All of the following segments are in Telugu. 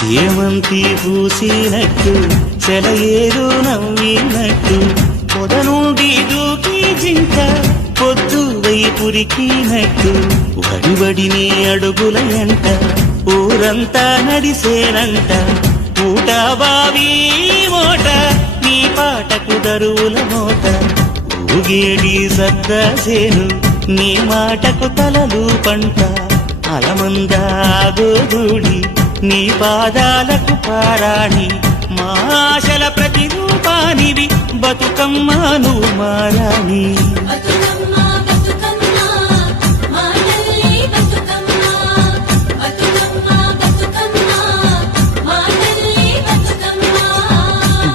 చేమంతి పూసినట్టు సెలయేరు నవ్వినట్టు పొద నుండి దూకి జింక పొద్దు వైపురికినట్టు వడివడిని అడుగుల ఎంట ఊరంతా నడిసేనంట ఊట బావి మోట నీ పాటకు దరువుల మోట ఊగేడి సద్దసేను నీ మాటకు తలలు పంట అలమందా గోధూళి నీ పాదాలకు పారాణి మా ఆశల ప్రతిరూపానివి బతుకమ్మ నువ్వు మారాణి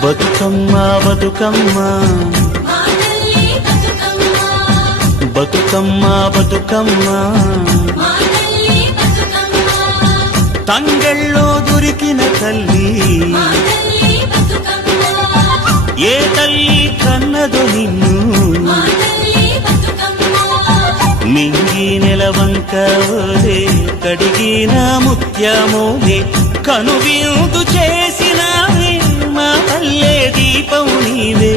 బతుకమ్మ బతుకమ్మ బతుకమ్మ బతుకమ్మ తంగెళ్ళో దొరికిన తల్లి ఏ తల్లి కన్నదో నిన్ను మింగి నెలవంక ఓలే కడిగిన ముత్యమోలే కనువిందు చేసినావే మా పల్లె దీపం నీవే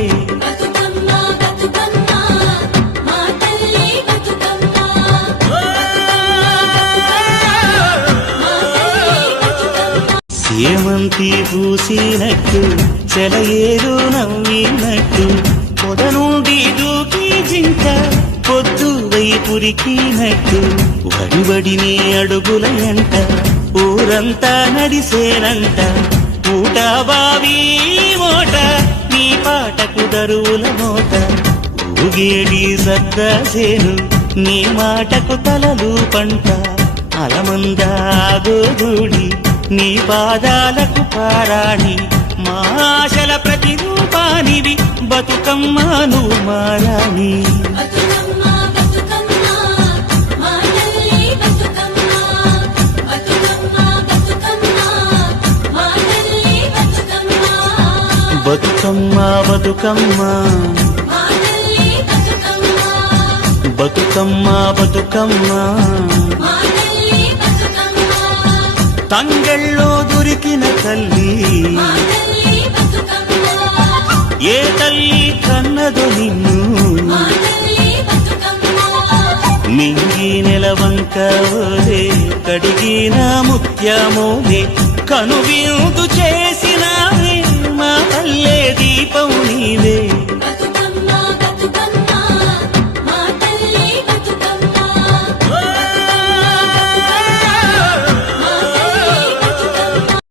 చేమంతి పూసినట్టు సెలయేరు నవ్వినట్టు పొద నుండి దూకి జింక పొద్దు వైపురికినట్టు వడివడిని అడుగుల ఎంట ఊరంతా నడిసేనంట ఊట బావి మోట నీ పాటకు దరువుల మోట ఊగేడి సద్దసేను నీ మాటకు తలలు పంట అలమందా గోధూళి నీ పాదాలకు పారాణి మా ఆశల ప్రతిరూపానివి బతుకమ్మ నువ్వు మారాణి బతుకమ్మ బతుకమ్మ బతుకమ్మ బతుకమ్మ తంగెళ్ళో దొరికిన తల్లి ఏ తల్లి కన్నదో నిన్ను మింగి నెలవంక ఓలే కడిగిన ముత్యమోలే కనువిందు